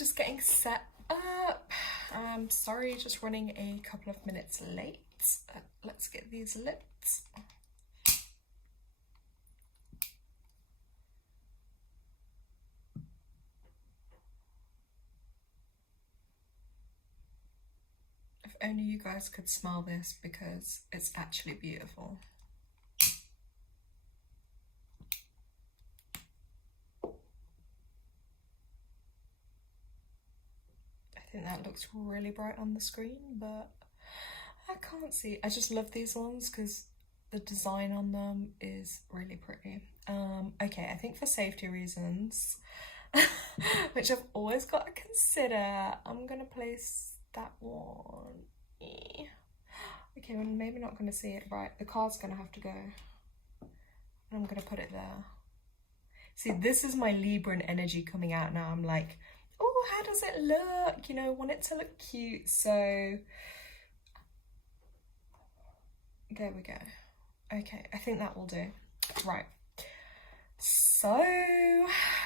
just getting set up. Sorry, just running a couple of minutes late. Let's get these lit. If only you guys could smell this, because it's actually beautiful. I think that looks really bright on the screen, but I can't see. I just love these ones because the design on them is really pretty. Okay, I think for safety reasons, which I've always got to consider, I'm gonna place that one. Okay, well, maybe not gonna see it right. The card's gonna have to go. And I'm gonna put it there. See, this is my Libran energy coming out now. I'm like, oh, how does it look? You know, want it to look cute. So there we go. Okay, I think that will do. Right. So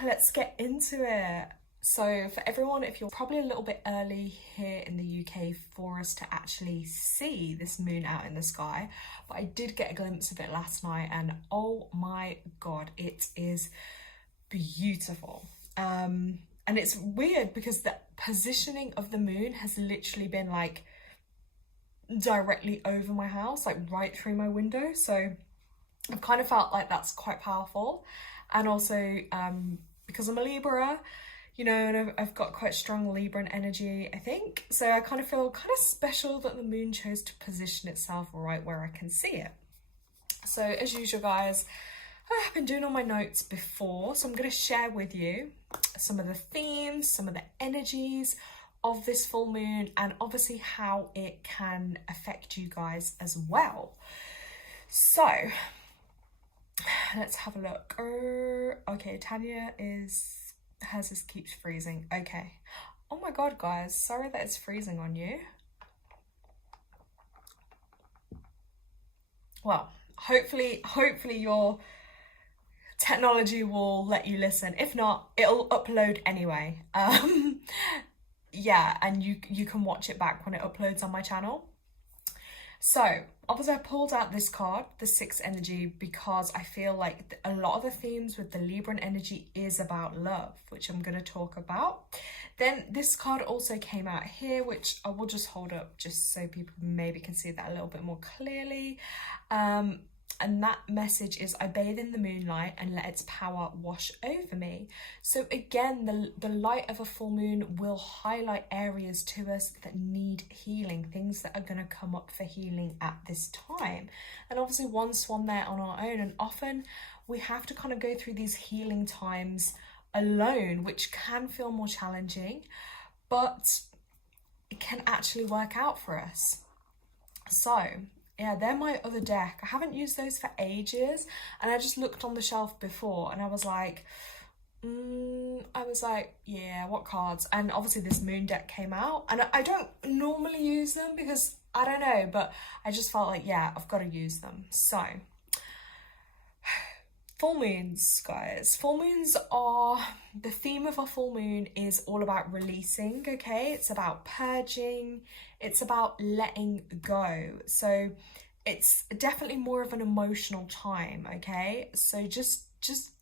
let's get into it. So for everyone, if you're probably a little bit early here in the UK for us to actually see this moon out in the sky, but I did get a glimpse of it last night, and oh my God, it is beautiful. And it's weird because the positioning of the moon has literally been like directly over my house, like right through my window. So I've kind of felt like that's quite powerful. And also because I'm a Libra, you know, and I've got quite strong Libran energy, I think. So I kind of feel kind of special that the moon chose to position itself right where I can see it. So as usual, guys, I've been doing all my notes before, so I'm going to share with you some of the themes, some of the energies of this full moon, and obviously how it can affect you guys as well. So let's have a look. Okay, Tanya hers just keeps freezing. Okay. Oh my God, guys, sorry that it's freezing on you. Well, hopefully your technology will let you listen. If not, it'll upload anyway. Yeah, and you can watch it back when it uploads on my channel. So obviously I pulled out this card, the 6 energy, because I feel like a lot of the themes with the Libran energy is about love, which I'm going to talk about. Then this card also came out here, which I will just hold up just so people maybe can see that a little bit more clearly. And that message is, I bathe in the moonlight and let its power wash over me. So again, the light of a full moon will highlight areas to us that need healing, things that are going to come up for healing at this time. And obviously one swan there on our own, and often we have to kind of go through these healing times alone, which can feel more challenging, but it can actually work out for us. So yeah, they're my other deck. I haven't used those for ages, and I just looked on the shelf before and I was like, yeah, what cards? And obviously this moon deck came out, and I don't normally use them because I don't know, but I just felt like, yeah, I've got to use them. So full moons, guys. Full moons are, the theme of a full moon is all about releasing, okay? It's about purging, it's about letting go. So it's definitely more of an emotional time, okay? So just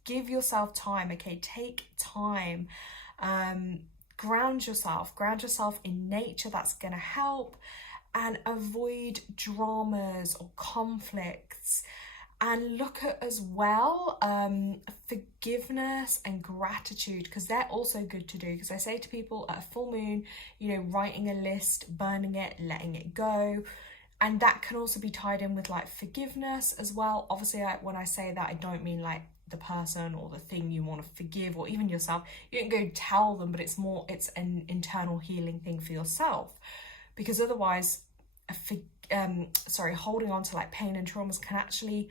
give yourself time, okay? Take time, ground yourself in nature. That's gonna help, and avoid dramas or conflicts. And look at as well forgiveness and gratitude, because they're also good to do. Because I say to people at a full moon, you know, writing a list, burning it, letting it go. And that can also be tied in with like forgiveness as well. Obviously, when I say that, I don't mean like the person or the thing you want to forgive, or even yourself. You don't go tell them, but it's an internal healing thing for yourself. Because otherwise, holding on to like pain and traumas can actually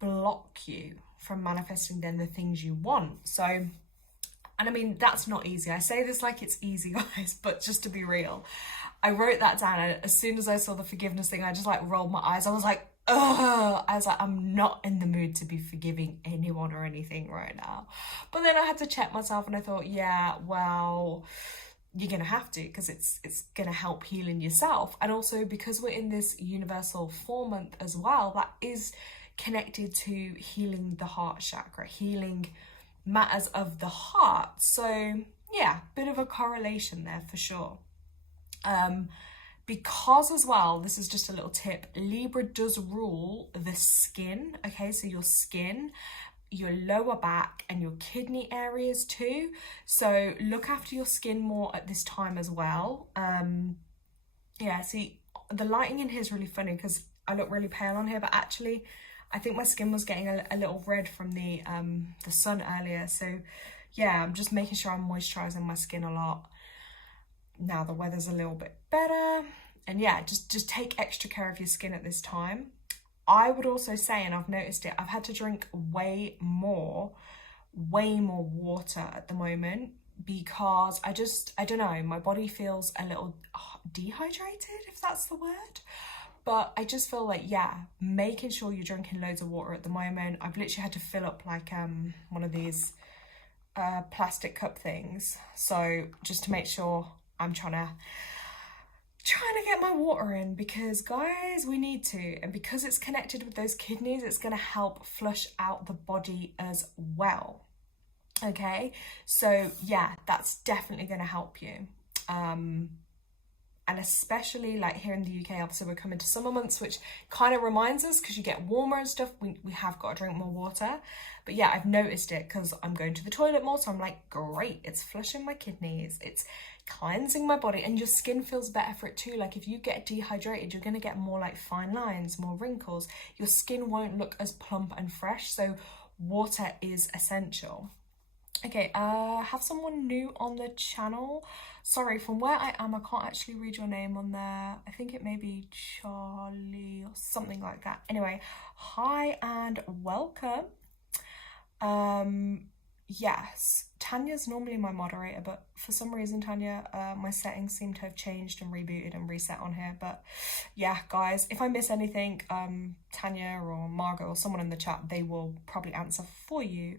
block you from manifesting then the things you want. So, and I mean, that's not easy. I say this like it's easy, guys, but just to be real, I wrote that down, and as soon as I saw the forgiveness thing, I just like rolled my eyes. I was like, I was like, I'm not in the mood to be forgiving anyone or anything right now. But then I had to check myself and I thought, yeah, well, you're gonna have to, because it's gonna help healing yourself. And also because we're in this universal 4-month as well, that is connected to healing the heart chakra, healing matters of the heart. So yeah, bit of a correlation there for sure. Because as well, this is just a little tip, Libra does rule the skin, okay? So your skin, your lower back and your kidney areas too. So look after your skin more at this time as well. Yeah, see, the lighting in here is really funny because I look really pale on here, but actually I think my skin was getting a little red from the sun earlier. So yeah, I'm just making sure I'm moisturizing my skin a lot. Now the weather's a little bit better, and yeah, just take extra care of your skin at this time. I would also say, and I've noticed it, I've had to drink way more water at the moment, because I don't know, my body feels a little dehydrated, if that's the word. But I just feel like, yeah, making sure you're drinking loads of water at the moment. I've literally had to fill up like one of these plastic cup things, so just to make sure I'm trying to get my water in, because guys, we need to. And because it's connected with those kidneys, it's going to help flush out the body as well. Okay, so yeah, that's definitely going to help you. And especially like here in the UK, obviously we're coming to summer months, which kind of reminds us, because you get warmer and stuff, we have got to drink more water. But yeah, I've noticed it because I'm going to the toilet more, so I'm like, great, it's flushing my kidneys, it's cleansing my body, and your skin feels better for it too. Like if you get dehydrated, you're going to get more like fine lines, more wrinkles. Your skin won't look as plump and fresh, so water is essential. Okay, have someone new on the channel. Sorry, from where I am, I can't actually read your name on there. I think it may be Charlie or something like that. Anyway, hi and welcome. Yes, Tanya's normally my moderator, but for some reason, Tanya, my settings seem to have changed and rebooted and reset on here. But yeah, guys, if I miss anything, Tanya or Margot or someone in the chat, they will probably answer for you.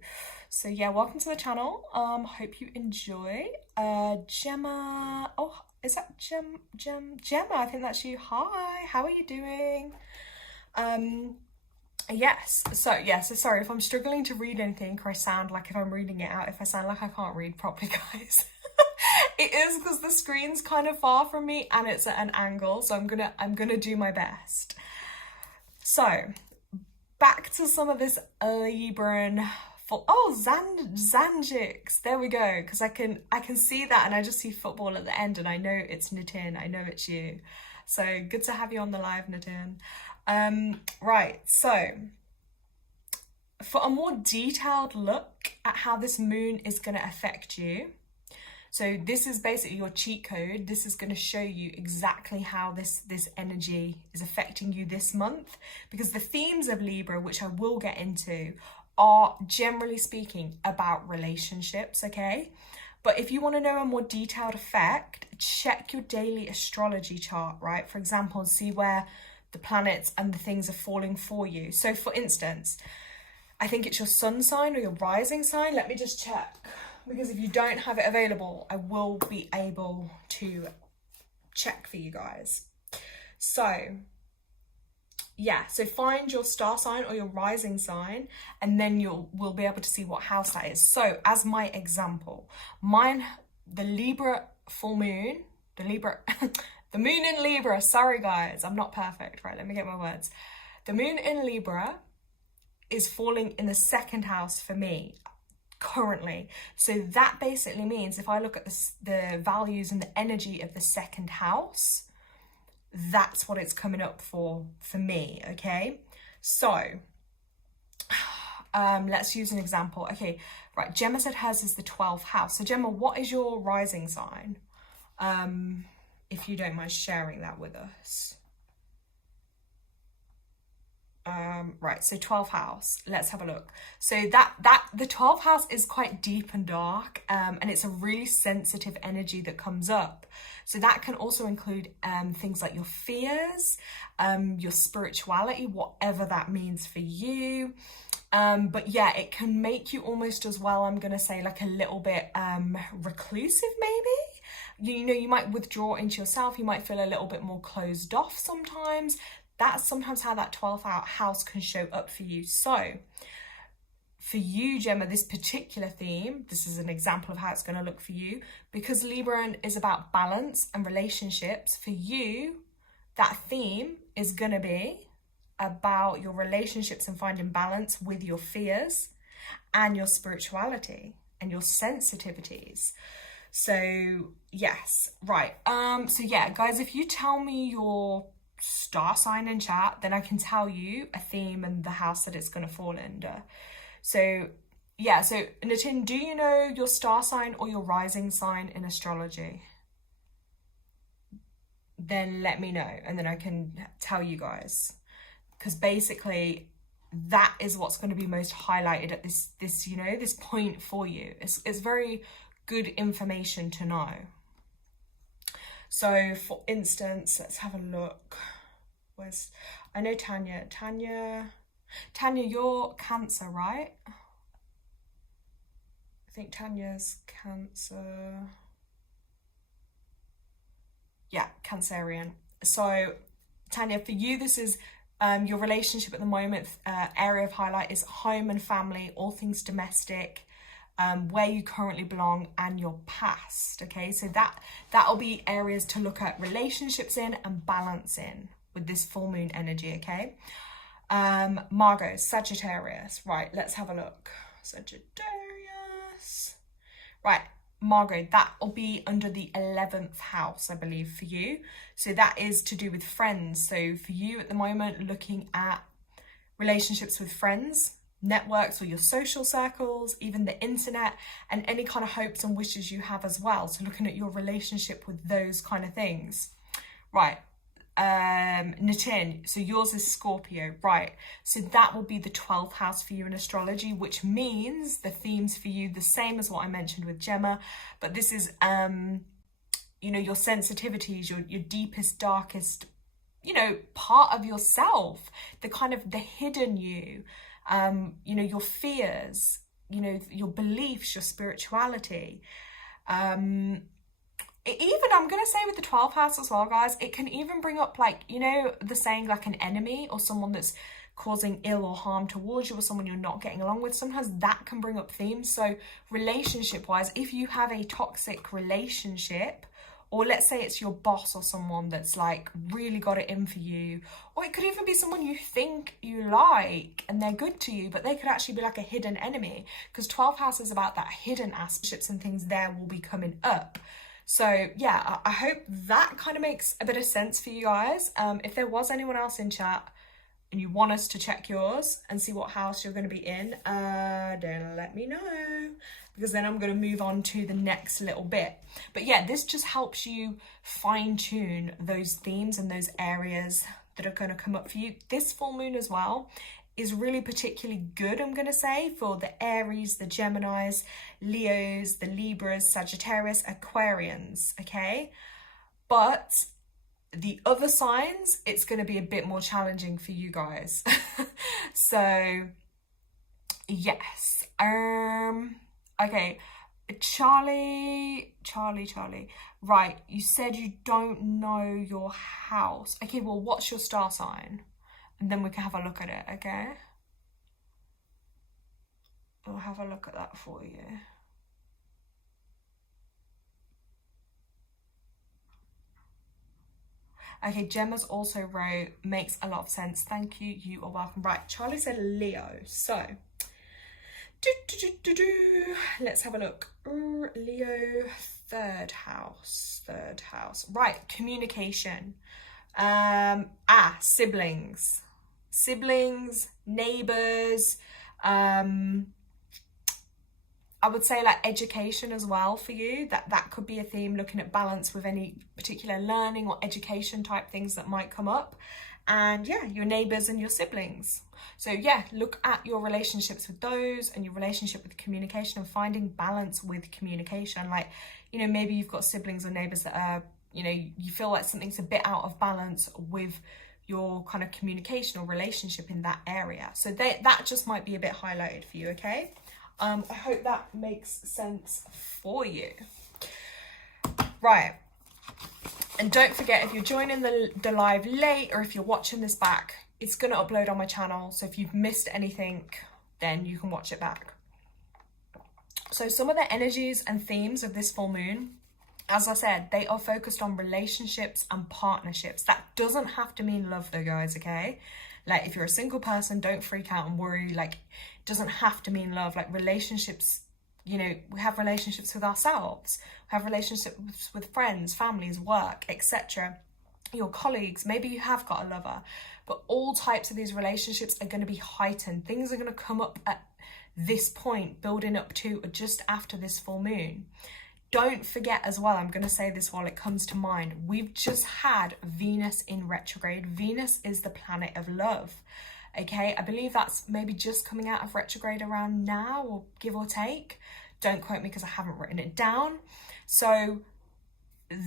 So yeah, welcome to the channel. Hope you enjoy. Gemma, oh, is that Gemma? I think that's you. Hi, how are you doing? Yes, so sorry if I'm struggling to read anything, or I sound like if I'm reading it out, if I sound like I can't read properly, guys. It is because the screen's kind of far from me and it's at an angle, so I'm gonna do my best. So back to some of this Libran. Oh, Zanjix, there we go, because I can see that, and I just see football at the end, and I know it's Nitin, I know it's you. So good to have you on the live, Nitin. Right, so for a more detailed look at how this moon is going to affect you, so this is basically your cheat code. This is going to show you exactly how this energy is affecting you this month, because the themes of Libra, which I will get into, are generally speaking about relationships, okay? But if you want to know a more detailed effect, check your daily astrology chart, right? For example, see where the planets and the things are falling for you. So for instance, I think it's your sun sign or your rising sign. Let me just check, because if you don't have it available, I will be able to check for you guys. So yeah, so find your star sign or your rising sign, and then we'll be able to see what house that is. So as my example, the Libra full moon, the moon in Libra, sorry guys, I'm not perfect, right? Let me get my words. The moon in Libra is falling in the second house for me currently. So that basically means if I look at the values and the energy of the second house, that's what it's coming up for me, okay? So let's use an example. Okay, right, Gemma said hers is the 12th house. So Gemma, what is your rising sign? If you don't mind sharing that with us. Right, so 12th house, let's have a look. So the 12th house is quite deep and dark, and it's a really sensitive energy that comes up. So that can also include things like your fears, your spirituality, whatever that means for you. But yeah, it can make you almost as well, I'm gonna say, like a little bit reclusive maybe. You know, you might withdraw into yourself, you might feel a little bit more closed off sometimes. That's sometimes how that 12th house can show up for you. So for you, Gemma, this particular theme, this is an example of how it's going to look for you, because Libra is about balance and relationships. For you, that theme is going to be about your relationships and finding balance with your fears and your spirituality and your sensitivities. So yes, right. So yeah, guys, if you tell me your star sign in chat, then I can tell you a theme and the house that it's going to fall under. So yeah, so Nitin, do you know your star sign or your rising sign in astrology? Then let me know and then I can tell you guys, because basically that is what's going to be most highlighted at this you know, this point for you. It's very good information to know. So for instance, let's have a look. I know Tanya, you're Cancer, right? I think Tanya's Cancer. Yeah, Cancerian. So Tanya, for you, this is your relationship at the moment. Area of highlight is home and family, all things domestic, where you currently belong and your past. Okay, so that'll be areas to look at relationships in and balance in with this full moon energy. Okay, Margot, Sagittarius. Right, let's have a look. Sagittarius. Right, Margot, that will be under the 11th house, I believe, for you. So that is to do with friends. So for you at the moment, looking at relationships with friends, networks or your social circles, even the internet, and any kind of hopes and wishes you have as well. So looking at your relationship with those kind of things. Right. Nitin, so yours is Scorpio, right? So that will be the 12th house for you in astrology, which means the themes for you the same as what I mentioned with Gemma, but this is you know, your sensitivities, your deepest, darkest, you know, part of yourself, the kind of the hidden you, you know, your fears, you know, your beliefs, your spirituality. Even, I'm going to say with the 12th house as well, guys, it can even bring up, like, you know, the saying like an enemy or someone that's causing ill or harm towards you or someone you're not getting along with. Sometimes that can bring up themes. So relationship wise, if you have a toxic relationship, or let's say it's your boss or someone that's like really got it in for you, or it could even be someone you think you like and they're good to you, but they could actually be like a hidden enemy, because 12th house is about that hidden aspects and things there will be coming up. So yeah, I hope that kind of makes a bit of sense for you guys. If there was anyone else in chat and you want us to check yours and see what house you're going to be in, then let me know, because then I'm going to move on to the next little bit. But yeah, this just helps you fine tune those themes and those areas that are going to come up for you. This full moon as well is really particularly good, I'm going to say, for the Aries, the Geminis, Leos, the Libras, Sagittarius, Aquarians, okay? But the other signs, it's going to be a bit more challenging for you guys. So, yes. Okay, Charlie. Right, you said you don't know your house. Okay, well, what's your star sign? And then we can have a look at it, okay? We'll have a look at that for you. Okay, Gemma's also wrote, makes a lot of sense. Thank you, you are welcome. Right, Charlie said Leo. So, let's have a look. Leo, third house. Right, communication. Siblings, neighbors, I would say like education as well for you. That could be a theme, looking at balance with any particular learning or education type things that might come up. and yeah, your neighbors and your siblings. So yeah, look at your relationships with those and your relationship with communication, and finding balance with communication. Like, you know, maybe you've got siblings or neighbors that are, you know, you feel like something's a bit out of balance with your kind of communication or relationship in that area. So that just might be a bit highlighted for you, okay? I hope that makes sense for you. Right. And don't forget, if you're joining the live late, or if you're watching this back, it's going to upload on my channel. So if you've missed anything, then you can watch it back. So some of the energies and themes of this full moon, as I said, they are focused on relationships and partnerships. That doesn't have to mean love though, guys, okay? Like, if you're a single person, don't freak out and worry. Like, it doesn't have to mean love. Like, relationships, you know, we have relationships with ourselves. We have relationships with friends, families, work, etc. Your colleagues, maybe you have got a lover. But all types of these relationships are going to be heightened. Things are going to come up at this point, building up to or just after this full moon. Don't forget as well, I'm going to say this while it comes to mind, we've just had Venus in retrograde. Venus is the planet of love, okay? I believe that's maybe just coming out of retrograde around now, or give or take. Don't quote me because I haven't written it down. So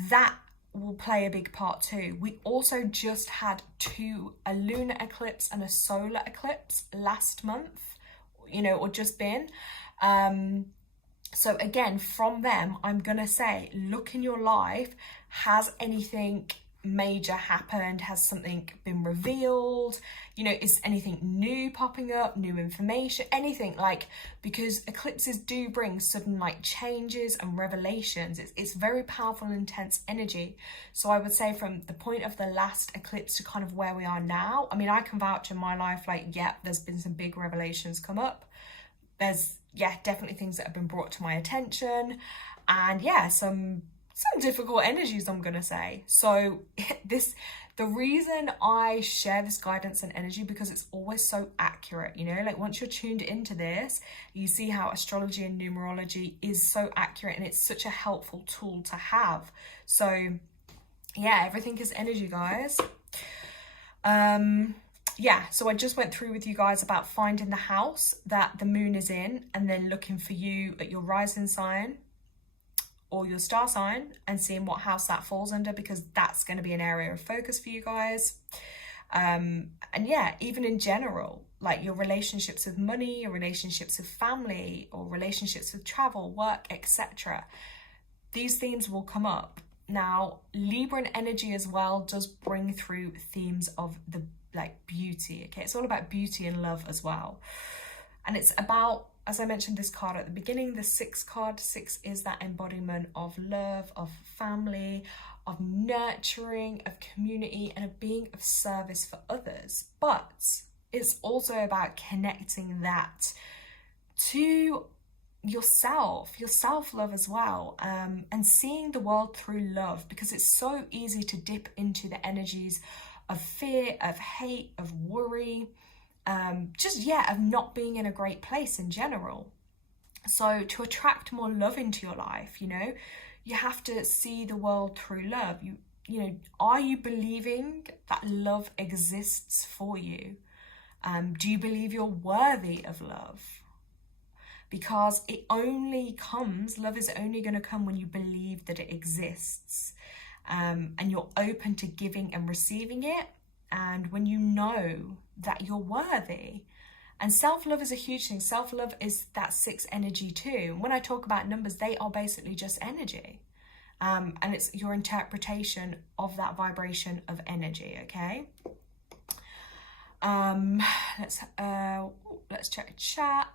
that will play a big part too. We also just had a lunar eclipse and a solar eclipse last month, you know, or just been. So again, from them, I'm going to say, look in your life. Has anything major happened? Has something been revealed? You know, is anything new popping up? New information? Anything, like, because eclipses do bring sudden like changes and revelations. It's very powerful and intense energy. So I would say from the point of the last eclipse to kind of where we are now, I mean, I can vouch in my life, like, yeah, there's been some big revelations come up. There's, yeah, definitely things that have been brought to my attention, and yeah, some difficult energies, I'm gonna say. So the reason I share this guidance and energy, because it's always so accurate, you know, like once you're tuned into this, you see how astrology and numerology is so accurate, and it's such a helpful tool to have. So yeah, everything is energy, guys. Yeah, so I just went through with you guys about finding the house that the moon is in, and then looking for you at your rising sign or your star sign and seeing what house that falls under, because that's going to be an area of focus for you guys. And yeah, even in general, like your relationships with money, your relationships with family, or relationships with travel, work, etc. These themes will come up. Now, Libra energy as well does bring through themes of the like beauty, okay? It's all about beauty and love as well. And it's about, as I mentioned this card at the beginning, the 6 card. 6 is that embodiment of love, of family, of nurturing, of community, and of being of service for others. But it's also about connecting that to yourself, your self-love as well, and seeing the world through love, because it's so easy to dip into the energies of fear, of hate, of worry, just, yeah, of not being in a great place in general. So to attract more love into your life, you know, you have to see the world through love. You know, are you believing that love exists for you? Do you believe you're worthy of love? Because it only comes, love is only going to come when you believe that it exists. And you're open to giving and receiving it, and when you know that you're worthy. And self-love is a huge thing. Self-love is that 6 energy too. And when I talk about numbers, they are basically just energy, and it's your interpretation of that vibration of energy, okay? Let's check chat.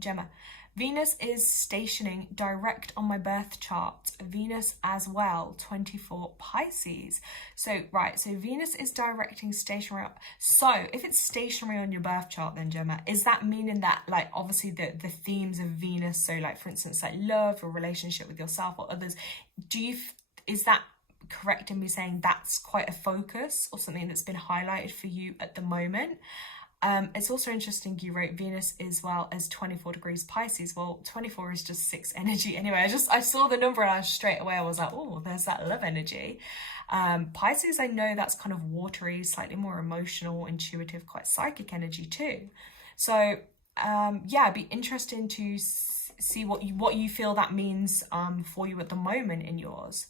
Gemma, Venus is stationing direct on my birth chart. Venus as well, 24 Pisces. So, right, so Venus is directing stationary. So, if it's stationary on your birth chart then, Gemma, is that meaning that, like, obviously the themes of Venus, so like, for instance, like love or relationship with yourself or others, is that correct in me saying that's quite a focus or something that's been highlighted for you at the moment? It's also interesting you wrote Venus as well as 24 degrees Pisces. Well, 24 is just 6 energy anyway. I saw the number and straight away I was like, oh, there's that love energy. Pisces, I know that's kind of watery, slightly more emotional, intuitive, quite psychic energy too. So yeah, it'd be interesting to see what you feel that means for you at the moment in yours.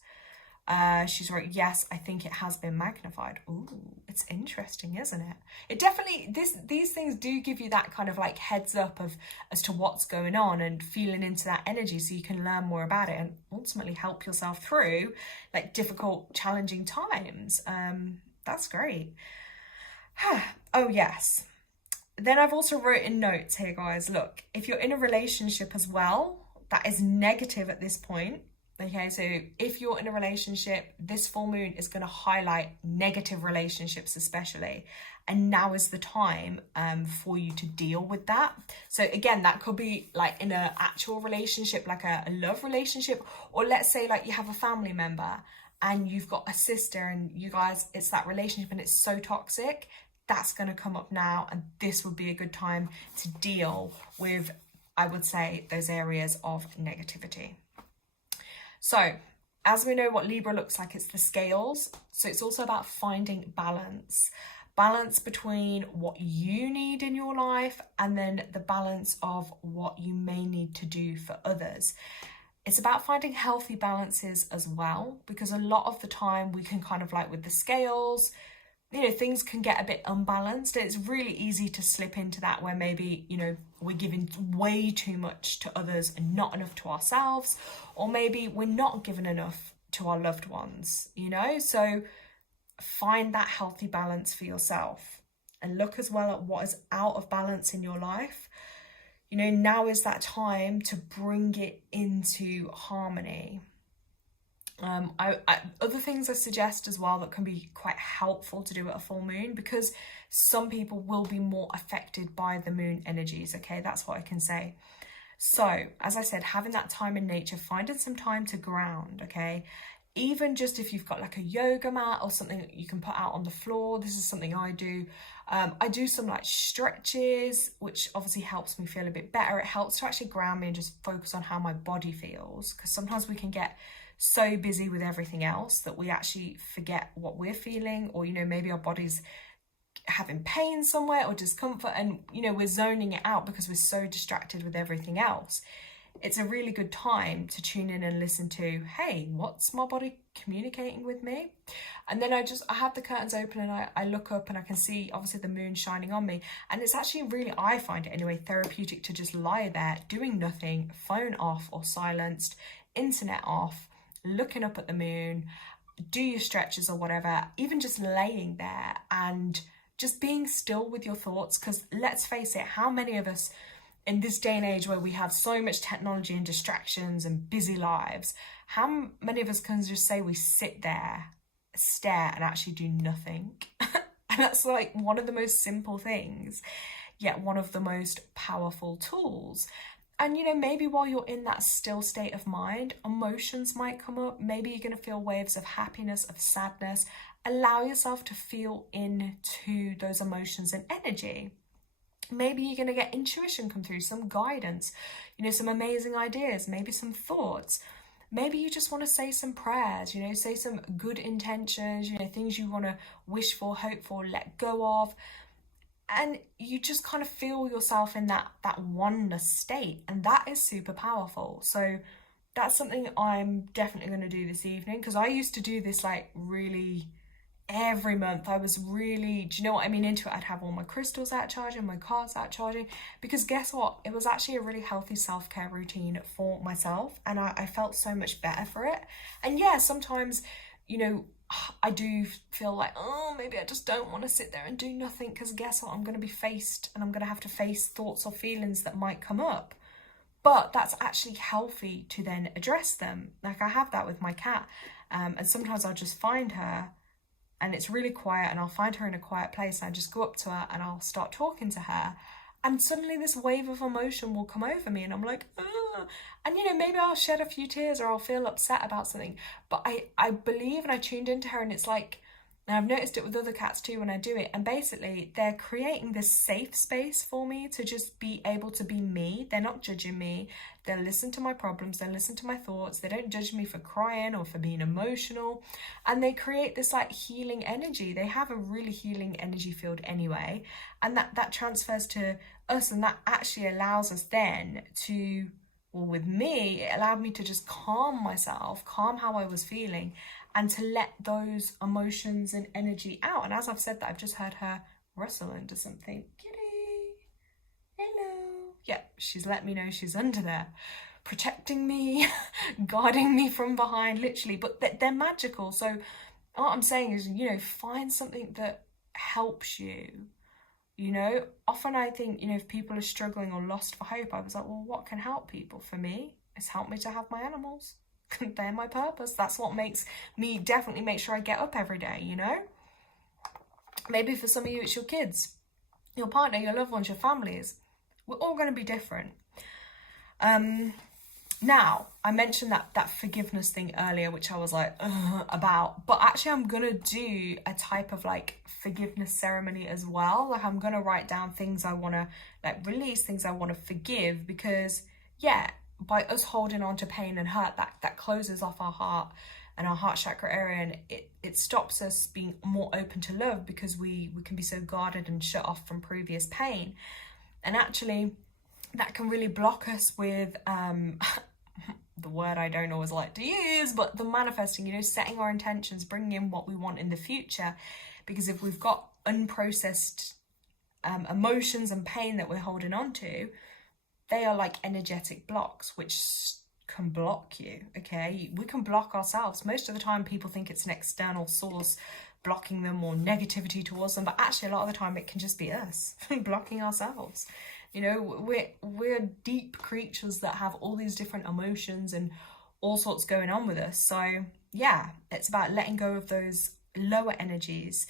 She's right. Yes, I think it has been magnified. Ooh, it's interesting, isn't it? It definitely, these things do give you that kind of like heads up of as to what's going on and feeling into that energy, so you can learn more about it and ultimately help yourself through like difficult, challenging times. That's great. Oh yes. Then I've also written notes here, guys. Look, if you're in a relationship as well, that is negative at this point. Okay, so if you're in a relationship, this full moon is going to highlight negative relationships especially. And now is the time for you to deal with that. So again, that could be like in an actual relationship, like a love relationship, or let's say like you have a family member and you've got a sister and you guys, it's that relationship and it's so toxic. That's going to come up now, and this would be a good time to deal with, I would say, those areas of negativity. So as we know what Libra looks like, it's the scales. So it's also about finding balance between what you need in your life and then the balance of what you may need to do for others. It's about finding healthy balances as well, because a lot of the time we can kind of like with the scales, you know, things can get a bit unbalanced. It's really easy to slip into that where maybe, you know, we're giving way too much to others and not enough to ourselves, or maybe we're not giving enough to our loved ones, you know? So find that healthy balance for yourself and look as well at what is out of balance in your life. You know, now is that time to bring it into harmony. Other things I suggest as well that can be quite helpful to do at a full moon, because some people will be more affected by the moon energies. Okay, that's what I can say. So as I said, having that time in nature, finding some time to ground. Okay, even just if you've got like a yoga mat or something that you can put out on the floor. This is something I do. I do some like stretches, which obviously helps me feel a bit better. It helps to actually ground me and just focus on how my body feels, because sometimes we can get so busy with everything else that we actually forget what we're feeling, or, you know, maybe our body's having pain somewhere or discomfort, and, you know, we're zoning it out because we're so distracted with everything else. It's a really good time to tune in and listen to, hey, what's my body communicating with me? And then I have the curtains open and I look up and I can see obviously the moon shining on me, and it's actually really, I find it anyway, therapeutic to just lie there doing nothing, phone off or silenced, internet off, looking up at the moon, do your stretches or whatever, even just laying there and just being still with your thoughts. Because let's face it, how many of us in this day and age where we have so much technology and distractions and busy lives, how many of us can just say we sit there, stare and actually do nothing? And that's like one of the most simple things, yet one of the most powerful tools. And, you know, maybe while you're in that still state of mind, emotions might come up. Maybe you're going to feel waves of happiness, of sadness. Allow yourself to feel into those emotions and energy. Maybe you're going to get intuition come through, some guidance, you know, some amazing ideas, maybe some thoughts. Maybe you just want to say some prayers, you know, say some good intentions, you know, things you want to wish for, hope for, let go of. And you just kind of feel yourself in that oneness state, and that is super powerful. So that's something I'm definitely going to do this evening, because I used to do this like really every month. I was really, do you know what I mean, into it. I'd have all my crystals out charging, my cards out charging, because guess what, it was actually a really healthy self-care routine for myself, and I felt so much better for it. And yeah, sometimes, you know, I do feel like, oh, maybe I just don't want to sit there and do nothing, because guess what, I'm going to be faced, and I'm going to have to face thoughts or feelings that might come up. But that's actually healthy to then address them. Like I have that with my cat, and sometimes I'll just find her and it's really quiet, and I'll find her in a quiet place and I just go up to her and I'll start talking to her, and suddenly this wave of emotion will come over me and I'm like, ugh. And you know, maybe I'll shed a few tears or I'll feel upset about something, but I believe, and I tuned into her, and it's like And I've noticed it with other cats too when I do it. And basically, they're creating this safe space for me to just be able to be me. They're not judging me. They'll listen to my problems. They'll listen to my thoughts. They don't judge me for crying or for being emotional. And they create this like healing energy. They have a really healing energy field anyway. And that transfers to us. And that actually allows us then to, well, with me, it allowed me to just calm myself, calm how I was feeling, and to let those emotions and energy out. And as I've said that, I've just heard her rustle into something. Kitty, hello. Yeah, she's let me know she's under there, protecting me, guarding me from behind, literally. But they're magical. So what I'm saying is, you know, find something that helps you. You know, often I think, you know, if people are struggling or lost for hope, I was like, well, what can help people? For me, it's helped me to have my animals. They're my purpose. That's what makes me definitely make sure I get up every day, you know? Maybe for some of you, it's your kids, your partner, your loved ones, your families. We're all going to be different. Now, I mentioned that forgiveness thing earlier, which I was like, about. But actually, I'm going to do a type of like forgiveness ceremony as well. Like I'm going to write down things I want to like release, things I want to forgive. Because, yeah, by us holding on to pain and hurt, that closes off our heart and our heart chakra area, and it stops us being more open to love, because we can be so guarded and shut off from previous pain. And actually that can really block us with the word I don't always like to use, but the manifesting, you know, setting our intentions, bringing in what we want in the future. Because if we've got unprocessed emotions and pain that we're holding on to, they are like energetic blocks, which can block you, okay? We can block ourselves. Most of the time people think it's an external source blocking them or negativity towards them, but actually a lot of the time it can just be us blocking ourselves. You know, we're deep creatures that have all these different emotions and all sorts going on with us. So yeah, it's about letting go of those lower energies.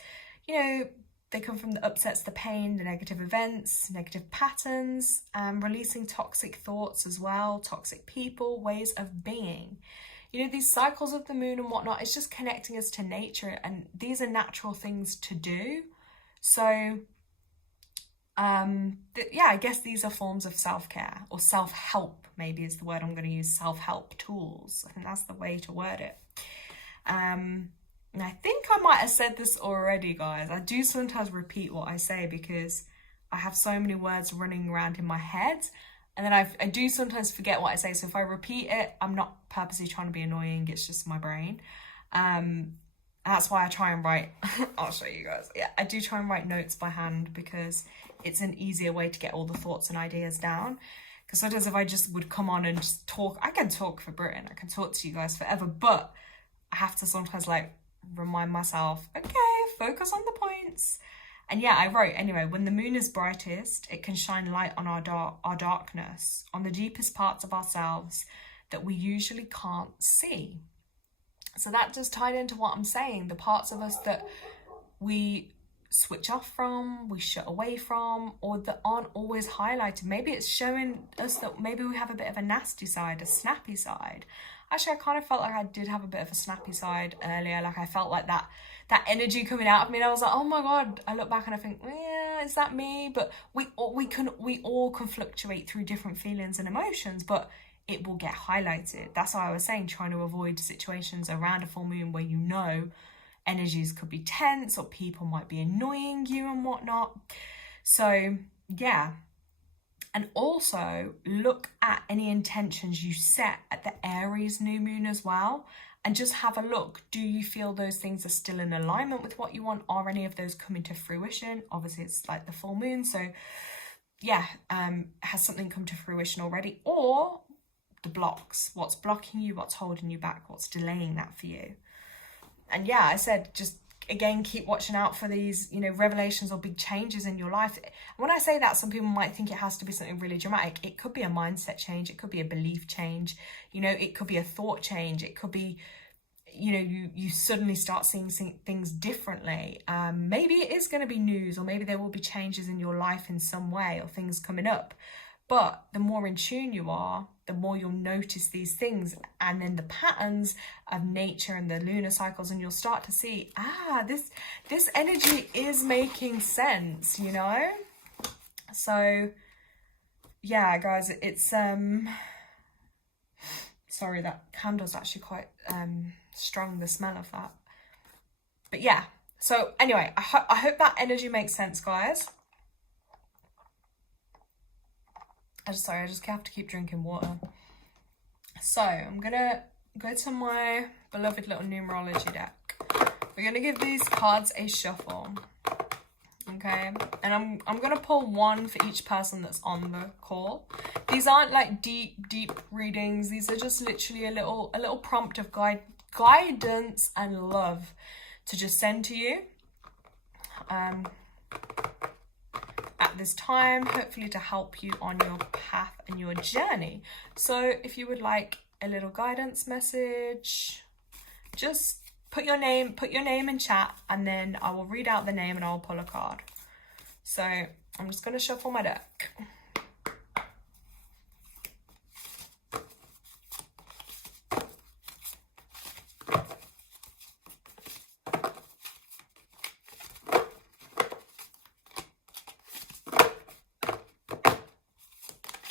You know, they come from the upsets, the pain, the negative events, negative patterns, releasing toxic thoughts as well, toxic people, ways of being. You know, these cycles of the moon and whatnot, it's just connecting us to nature, and these are natural things to do. So yeah, I guess these are forms of self-care, or self-help maybe is the word I'm going to use. Self-help tools, I think that's the way to word it. And I think I might have said this already, guys. I do sometimes repeat what I say because I have so many words running around in my head, and then I do sometimes forget what I say. So if I repeat it, I'm not purposely trying to be annoying, it's just my brain. That's why I try and write, I'll show you guys. Yeah, I do try and write notes by hand because it's an easier way to get all the thoughts and ideas down. Because sometimes if I just would come on and just talk, I can talk for Britain, I can talk to you guys forever, but I have to sometimes like remind myself, okay, focus on the points. And yeah, I wrote, anyway, when the moon is brightest, it can shine light on our darkness, on the deepest parts of ourselves that we usually can't see. So that just tied into what I'm saying, the parts of us that we switch off from, we shut away from, or that aren't always highlighted. Maybe it's showing us that maybe we have a bit of a nasty side, a snappy side. Actually, I kind of felt like I did have a bit of a snappy side earlier. Like I felt like that energy coming out of me, and I was like, oh my God, I look back and I think, yeah, is that me? But we all can fluctuate through different feelings and emotions, but it will get highlighted. That's why I was saying, trying to avoid situations around a full moon where you know energies could be tense or people might be annoying you and whatnot. So yeah. And also look at any intentions you set at the Aries new moon as well, and just have a look. Do you feel those things are still in alignment with what you want? Are any of those coming to fruition? Obviously it's like the full moon, so yeah, has something come to fruition already? Or the blocks, what's blocking you, what's holding you back, what's delaying that for you? And yeah, I said, just again, keep watching out for these, you know, revelations or big changes in your life. When I say that, some people might think it has to be something really dramatic. It could be a mindset change, it could be a belief change, you know, it could be a thought change, it could be, you know, you suddenly start seeing things differently. Maybe it is going to be news, or maybe there will be changes in your life in some way, or things coming up. But the more in tune you are, the more you'll notice these things, and then the patterns of nature and the lunar cycles, and you'll start to see, this energy is making sense, you know? So yeah, guys, it's sorry, that candle's actually quite strong, the smell of that. But yeah, so anyway, I hope that energy makes sense, guys. I just have to keep drinking water. So I'm gonna go to my beloved little numerology deck. We're gonna give these cards a shuffle, okay? And I'm gonna pull one for each person that's on the call. These aren't like deep readings. These are just literally a little prompt of guidance and love to just send to you at this time, hopefully to help you on your path and your journey. So if you would like a little guidance message, just put your name in chat, and then I will read out the name and I'll pull a card. So I'm just going to shuffle my deck.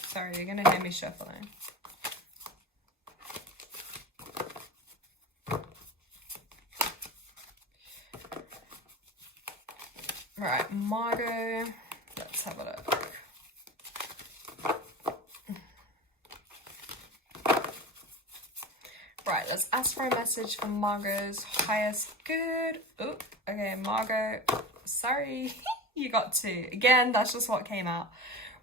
Sorry, you're going to hear me shuffling. Right, Margot, let's have a look. Right, let's ask for a message from Margot's highest good. Oh, okay, Margot, sorry, you got two. Again, that's just what came out.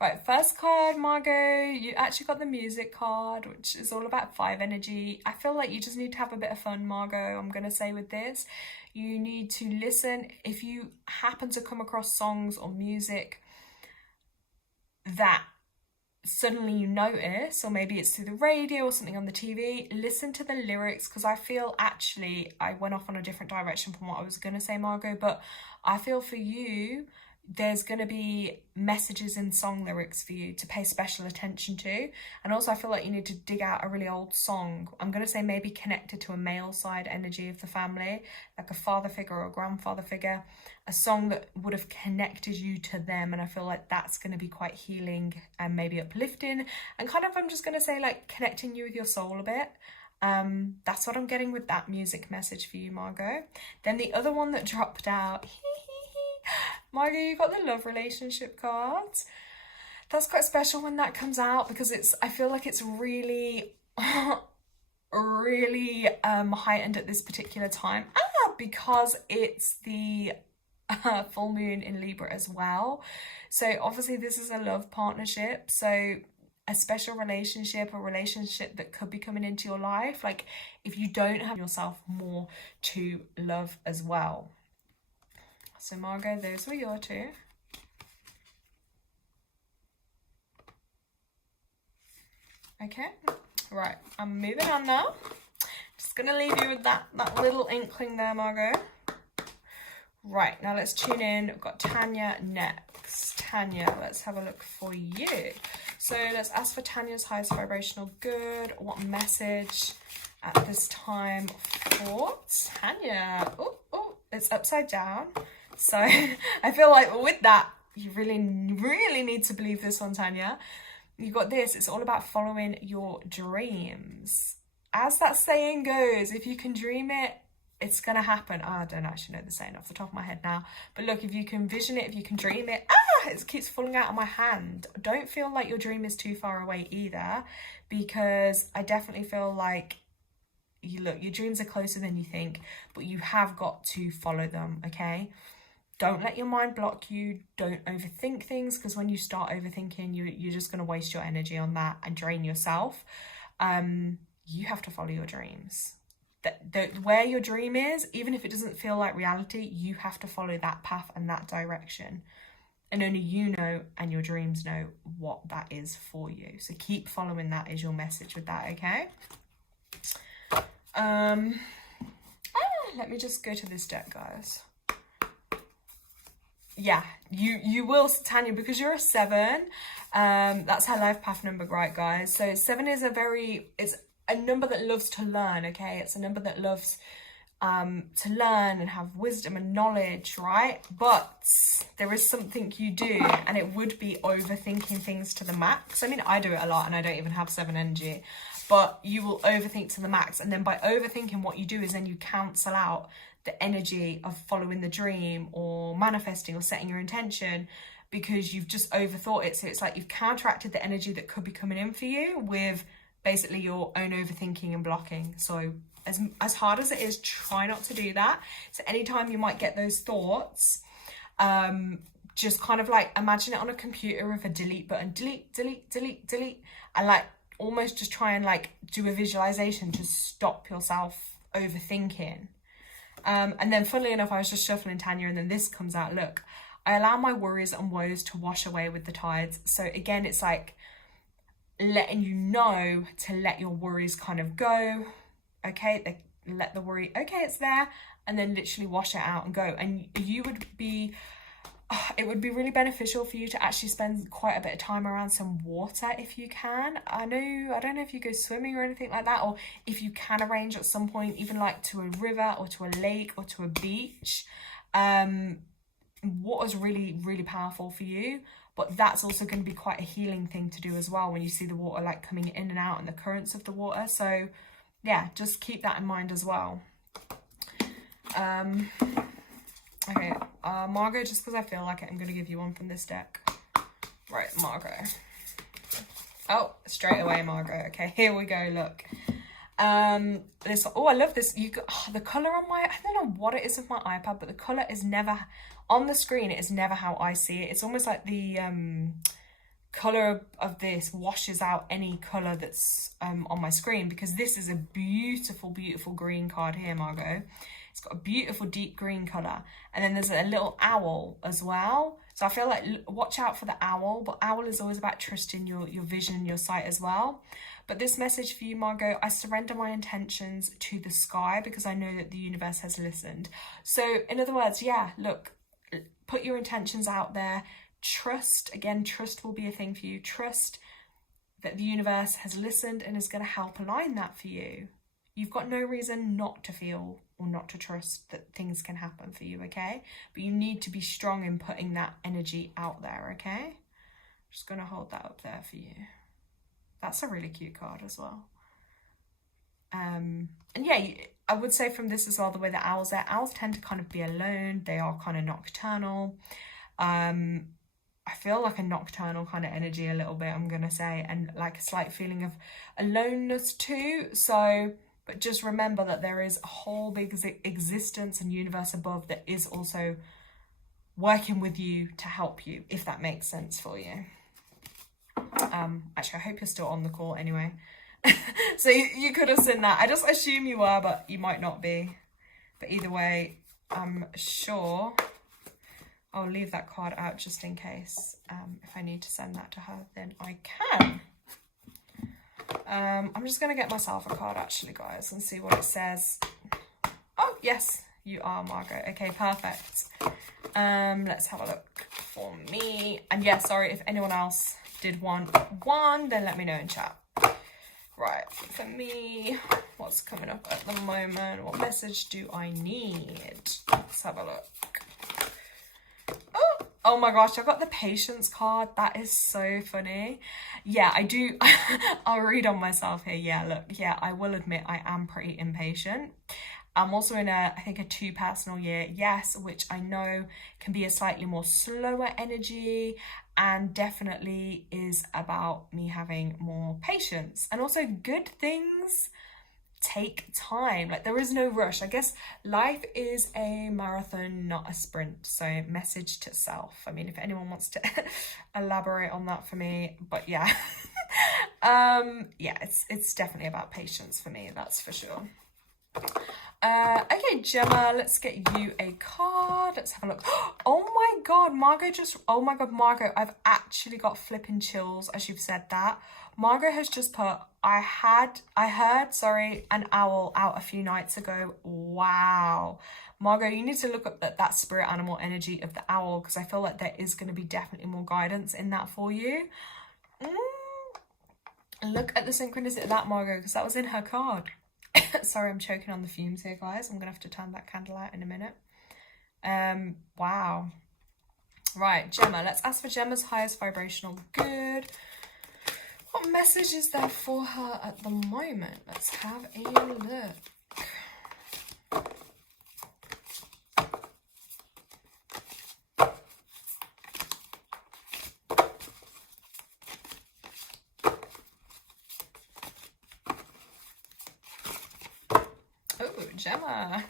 Right, first card, Margot, you actually got the music card, which is all about 5 energy. I feel like you just need to have a bit of fun, Margot, I'm going to say with this. You need to listen. If you happen to come across songs or music that suddenly you notice, or maybe it's through the radio or something on the TV, listen to the lyrics, because I feel actually I went off on a different direction from what I was going to say, Margot, but I feel for you, there's going to be messages in song lyrics for you to pay special attention to. And also I feel like you need to dig out a really old song. I'm going to say maybe connected to a male side energy of the family, like a father figure or a grandfather figure, a song that would have connected you to them. And I feel like that's going to be quite healing and maybe uplifting, and kind of, I'm just going to say, like connecting you with your soul a bit. That's what I'm getting with that music message for you, Margot. Then the other one that dropped out, Margot, you got the love relationship cards. That's quite special when that comes out, because I feel like it's really really heightened at this particular time, because it's the full moon in Libra as well. So obviously this is a love partnership, so a special relationship, a relationship that could be coming into your life, like if you don't have yourself more to love as well. So Margot, those were your two. Okay, right, I'm moving on now. Just gonna leave you with that little inkling there, Margot. Right, now let's tune in. We've got Tanya next. Tanya, let's have a look for you. So let's ask for Tanya's highest vibrational good. What message at this time for Tanya? Oh, it's upside down. So I feel like with that, you really need to believe this one, Tanya. You got this. It's all about following your dreams. As that saying goes, if you can dream it, it's going to happen. I don't actually know the saying off the top of my head now. But look, if you can vision it, if you can dream it, it keeps falling out of my hand. Don't feel like your dream is too far away either, because I definitely feel like, your dreams are closer than you think, but you have got to follow them, okay? Don't let your mind block you. Don't overthink things, because when you start overthinking, you're just going to waste your energy on that and drain yourself. You have to follow your dreams. Where your dream is, even if it doesn't feel like reality, you have to follow that path and that direction. And only you know, and your dreams know what that is for you. So keep following that is your message with that, okay? Let me just go to this deck, guys. yeah, you will, Tanya, because you're a 7. That's her life path number, right, guys? So 7 is it's a number that loves to learn, okay? It's a number that loves to learn and have wisdom and knowledge, right? But there is something you do, and it would be overthinking things to the max. I mean, I do it a lot, and I don't even have 7 energy, but you will overthink to the max. And then by overthinking, what you do is then you cancel out the energy of following the dream or manifesting or setting your intention, because you've just overthought it. So it's like you've counteracted the energy that could be coming in for you with basically your own overthinking and blocking. So as hard as it is, try not to do that. So anytime you might get those thoughts, just kind of like imagine it on a computer with a delete button, delete, delete, delete, delete, and like almost just try and like do a visualization to stop yourself overthinking. And then funnily enough, I was just shuffling Tanya, and then this comes out. Look, I allow my worries and woes to wash away with the tides. So again, it's like letting you know to let your worries kind of go. Okay, let the worry, okay, it's there, and then literally wash it out and go. And you would be, it would be really beneficial for you to actually spend quite a bit of time around some water if you can. I don't know if you go swimming or anything like that, or if you can arrange at some point, even like to a river or to a lake or to a beach. Water's really, really powerful for you, but that's also going to be quite a healing thing to do as well when you see the water like coming in and out and the currents of the water. So yeah, just keep that in mind as well. Okay, Margot, just because I feel like it, I'm going to give you one from this deck. Right, Margot. Oh, straight away, Margot. Okay, here we go, look. This, oh, I love this. The colour on my, I don't know what it is with my iPad, but the colour is never, on the screen, it is never how I see it. It's almost like the colour of this washes out any colour that's on my screen, because this is a beautiful, beautiful green card here, Margot. It's got a beautiful deep green colour, and then there's a little owl as well. So I feel like watch out for the owl, but owl is always about trusting your vision and your sight as well. But this message for you, Margot, I surrender my intentions to the sky because I know that the universe has listened. So in other words, yeah, look, put your intentions out there. Trust, again, trust will be a thing for you. Trust that the universe has listened and is going to help align that for you. You've got no reason not to feel or not to trust that things can happen for you, okay? But you need to be strong in putting that energy out there, okay? Just going to hold that up there for you. That's a really cute card as well. And yeah, I would say from this as well, the way the owls are, owls tend to kind of be alone. They are kind of nocturnal. I feel like a nocturnal kind of energy a little bit, I'm going to say, and like a slight feeling of aloneness too. So, but just remember that there is a whole big existence and universe above that is also working with you to help you, if that makes sense for you. Actually, I hope you're still on the call anyway. So you could have seen that. I just assume you were, but you might not be. But either way, I'm sure I'll leave that card out just in case. If I need to send that to her, then I can. I'm just going to get myself a card actually, guys, and see what it says. Oh, yes, you are, Margaret. Okay, perfect. Let's have a look for me. And yeah, sorry if anyone else did want one, then let me know in chat. Right, for me, what's coming up at the moment? What message do I need? Let's have a look. Oh my gosh, I got the patience card. That is so funny. Yeah, I do. I'll read on myself here. Yeah, look, yeah, I will admit I am pretty impatient. I'm also in I think a 2 personal year, yes, which I know can be a slightly more slower energy, and definitely is about me having more patience. And also, good things take time. Like, there is no rush. I guess life is a marathon, not a sprint. So message to self. I mean, if anyone wants to elaborate on that for me, but yeah. Yeah, it's definitely about patience for me, that's for sure. Okay, Gemma, let's get you a card. card. Let's have a look. Oh my God, Margot oh my God, Margot, I've actually got flipping chills as you've said that. Margot has just put, I heard, an owl out a few nights ago. Wow. Margot, you need to look up that spirit animal energy of the owl, because I feel like there is going to be definitely more guidance in that for you. Look at the synchronicity of that, Margot, because that was in her card. Sorry, I'm choking on the fumes here, guys. I'm going to have to turn that candle out in a minute. Wow. Right, Gemma. Let's ask for Gemma's highest vibrational good. What message is there for her at the moment? Let's have a look. Oh, Gemma.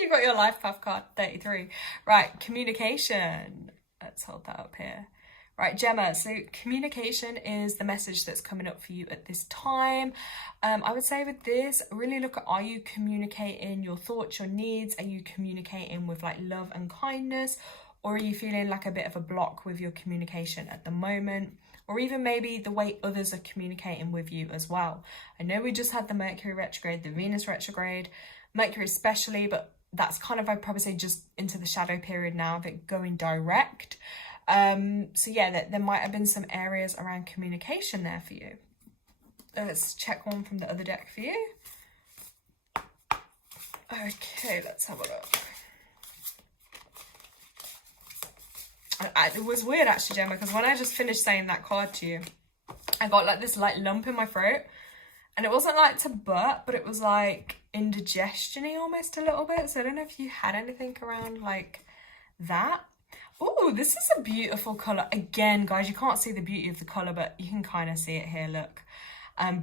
You got your life path card, 33. Right, communication. Let's hold that up here. Right, Gemma, so communication is the message that's coming up for you at this time. I would say with this, really look at, are you communicating your thoughts, your needs? Are you communicating with like love and kindness? Or are you feeling like a bit of a block with your communication at the moment? Or even maybe the way others are communicating with you as well. I know we just had the Mercury retrograde, the Venus retrograde, Mercury especially, but that's kind of, I'd probably say, just into the shadow period now of it going direct. So yeah, there might have been some areas around communication there for you. Let's check one from the other deck for you. Okay, let's have a look. It was weird actually, Gemma, because when I just finished saying that card to you, I got like this light lump in my throat, and it wasn't like to burp, but it was like indigestion-y almost a little bit. So I don't know if you had anything around like that. Oh, this is a beautiful colour. Again, guys, you can't see the beauty of the colour, but you can kind of see it here, look.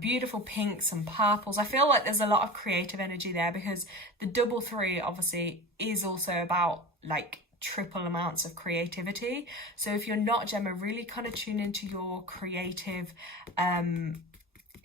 Beautiful pinks and purples. I feel like there's a lot of creative energy there, because the double 3 obviously is also about like triple amounts of creativity. So if you're not, Gemma, really kind of tune into your creative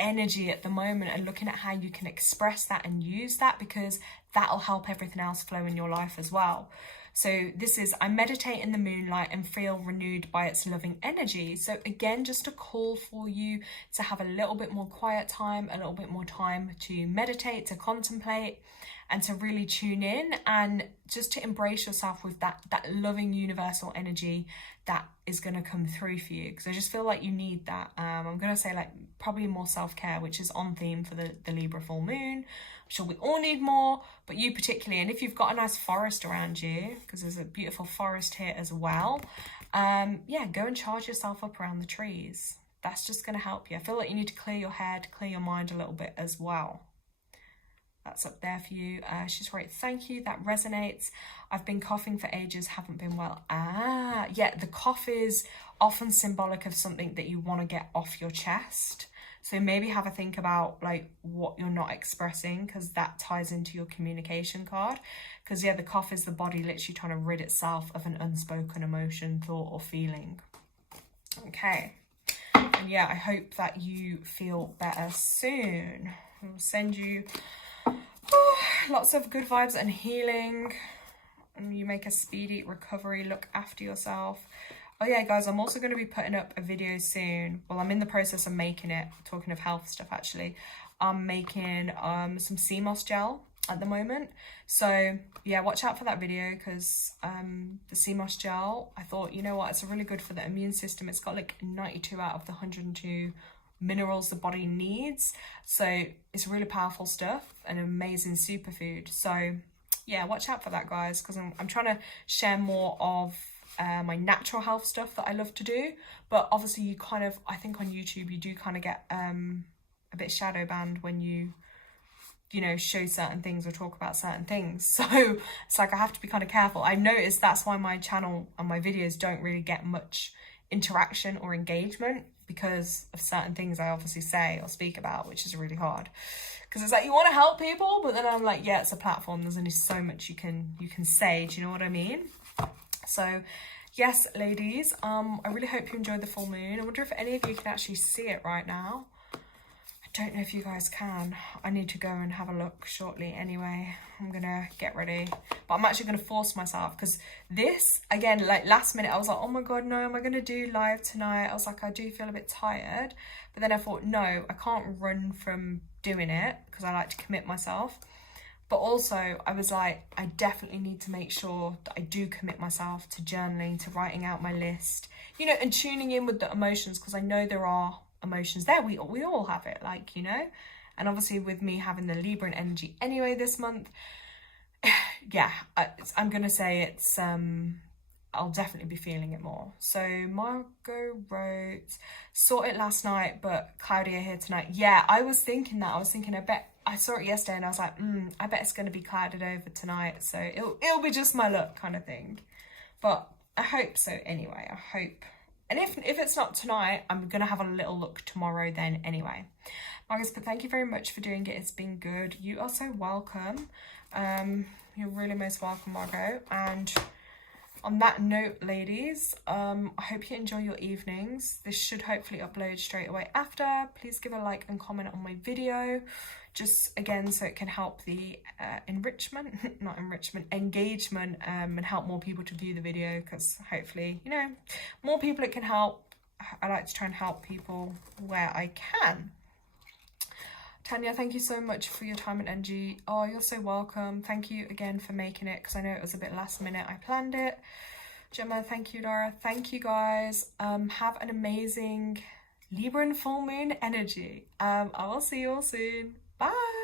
energy at the moment and looking at how you can express that and use that, because that'll help everything else flow in your life as well. So this is, I meditate in the moonlight and feel renewed by its loving energy. So again, just a call for you to have a little bit more quiet time, a little bit more time to meditate, to contemplate, and to really tune in, and just to embrace yourself with that loving universal energy that is going to come through for you. Because I just feel like you need that. I'm going to say like probably more self-care, which is on theme for the Libra full moon. I'm sure we all need more, but you particularly. And if you've got a nice forest around you, because there's a beautiful forest here as well, yeah, go and charge yourself up around the trees. That's just going to help you. I feel like you need to clear your head, clear your mind a little bit as well. That's up there for you. She's right. Thank you. That resonates. I've been coughing for ages, haven't been well. Yeah, the cough is often symbolic of something that you want to get off your chest. So maybe have a think about like what you're not expressing, because that ties into your communication card. Because yeah, the cough is the body literally trying to rid itself of an unspoken emotion, thought or feeling. Okay. And yeah, I hope that you feel better soon. I'll send you lots of good vibes and healing, and you make a speedy recovery. Look after yourself. Oh yeah, guys, I'm also going to be putting up a video soon. Well, I'm in the process of making it. Talking of health stuff, actually, I'm making some sea moss gel at the moment. So yeah, watch out for that video, because the sea moss gel, I thought, you know what, it's really good for the immune system. It's got like 92 out of the 102 minerals the body needs, so it's really powerful stuff, an amazing superfood. So yeah, watch out for that, guys, because I'm trying to share more of my natural health stuff that I love to do. But obviously you kind of, I think on YouTube you do kind of get a bit shadow banned when you know, show certain things or talk about certain things. So it's like I have to be kind of careful. I noticed that's why my channel and my videos don't really get much interaction or engagement, because of certain things I obviously say or speak about, which is really hard. Because it's like, you want to help people, but then I'm like, yeah, it's a platform. There's only so much you can say. Do you know what I mean? So yes, ladies, I really hope you enjoyed the full moon. I wonder if any of you can actually see it right now. I don't know if you guys can. I need to go and have a look shortly anyway. I'm gonna get ready, but I'm actually gonna force myself, because this, again, like last minute I was like, oh my god, no, am I gonna do live tonight? I was like, I do feel a bit tired, but then I thought, no, I can't run from doing it, because I like to commit myself. But also I was like, I definitely need to make sure that I do commit myself to journaling, to writing out my list, you know, and tuning in with the emotions, because I know there are emotions there. We all have it, like, you know. And obviously with me having the Libra energy anyway this month, yeah, I'm gonna say it's I'll definitely be feeling it more. So Margot wrote, saw it last night but cloudier here tonight. Yeah, I was thinking that. I was thinking, I bet, I saw it yesterday and I was like, I bet it's going to be clouded over tonight, so it'll be just my luck kind of thing. But I hope so anyway. I hope. And if it's not tonight, I'm going to have a little look tomorrow then anyway. Marcus, but thank you very much for doing it. It's been good. You are so welcome. You're really most welcome, Margot. And on that note, ladies, I hope you enjoy your evenings. This should hopefully upload straight away after. Please give a like and comment on my video, just again so it can help the engagement, and help more people to view the video, because hopefully, you know, more people it can help. I like to try and help people where I can. Tanya, thank you so much for your time and energy. Oh, you're so welcome. Thank you again for making it, because I know it was a bit last minute. I planned it. Gemma, thank you. Laura, thank you guys. Have an amazing Libra and full moon energy. I will see you all soon. Bye.